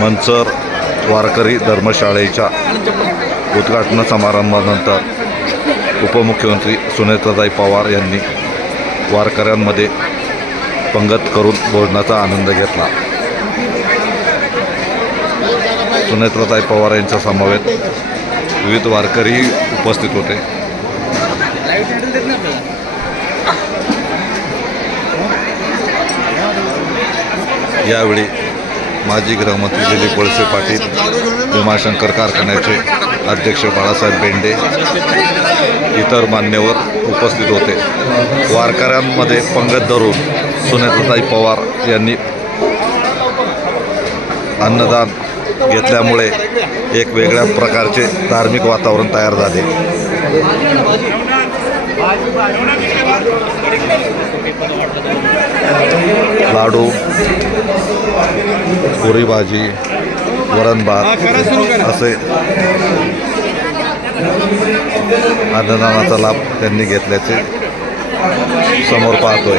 मंचर वारकरी धर्मशाळेच्या उद्घाटन समारंभानंतर उपमुख्यमंत्री सुनेत्राताई पवार यांनी वारकऱ्यांमध्ये पंगत करून भोजनाचा आनंद घेतला। सुनेत्राताई पवार यांच्या समवेत विविध वारकरी उपस्थित होते। यावेळी माजी गृहमंत्री दिलीप वळसे पाटील, भीमाशंकर कारखान्याचे अध्यक्ष बाळासाहेब बेंडे, इतर मान्यवर उपस्थित होते। वारकऱ्यांमध्ये पंगत धरून सुनेत्राताई पवार यांनी अन्नदान घेतल्यामुळे एक वेगळ्या प्रकारचे धार्मिक वातावरण तयार झाले। लाडू, पुरी भाजी, वरण भात असे अन्नदानाचा लाभ त्यांनी घेतल्याचे समोर पाहतोय।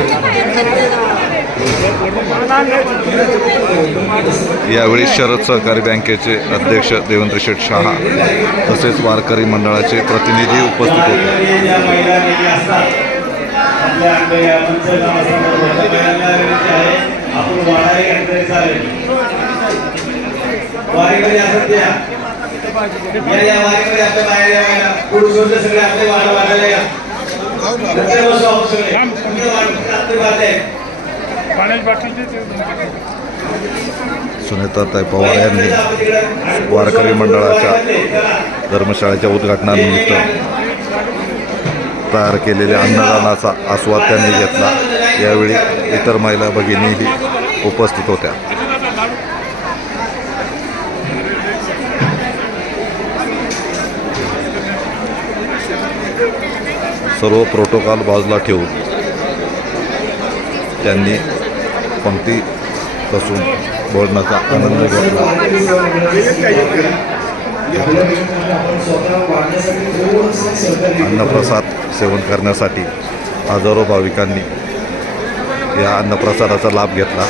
यावेळी शरद सहकारी बँकेचे अध्यक्ष देवेंद्र शेठ शहा तसेच वारकरी मंडळाचे प्रतिनिधी उपस्थित होते। सुनेत्राताई पवार यांनी वारकरी मंडळाच्या धर्मशाळेच्या उद्घाटनानिमित्त तयार केलेल्या अन्नदानाचा आस्वाद त्यांनी घेतला। यावेळी इतर महिला भगिनीही उपस्थित होत्या। सर्व प्रोटोकॉल बाजूला ठेवून त्यांनी पंक्ती बसून भोजनाचा आनंद घेतला। अन्नप्रसाद सेवन करण्यासाठी हजारो भाविकांनी या अन्नप्रसादाचा लाभ घेतला।